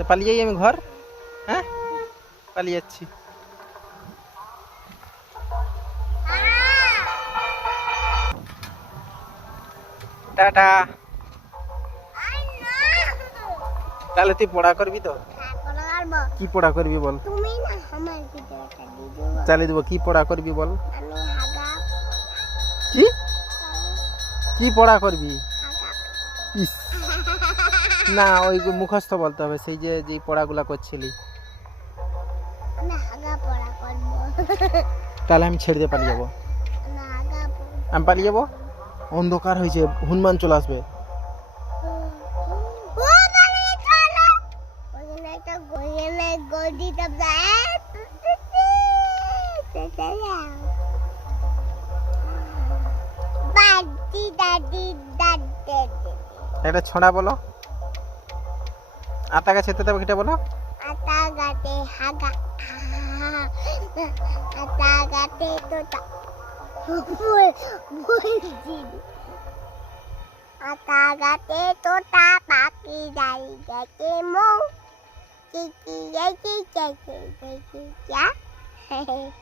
তো পালিয়ে যাই আমি ঘর। হ্যাঁ, পালিয়ে যাচ্ছি। টাটা। তাহলে তুই পড়া করবি তো? কি পড়া করবি বল? চালিয়ে দেবো। কি পড়া করবি বল? কি কি পড়া করবি? ইস, না ওই মুখস্থ বলতে হবে, সেই যে যে পড়াগুলা করছিলি। তাহলে আমি ছেড়ে দিয়ে পালিয়ে যাবো। আমি পালিয়ে যাবো, অন্ধকার হয়েছে, হনুমান চলে আসবে। একটা ছড়া বলো, আতা গাছে তো এটা বলো। আতা গাছে হাগা, আতা গাছে তোতা, আতা গাছে তোতা পাখি দাঁড়িয়ে গেছে মৌ, চিচি চিচি চিচি চিচি চিচি।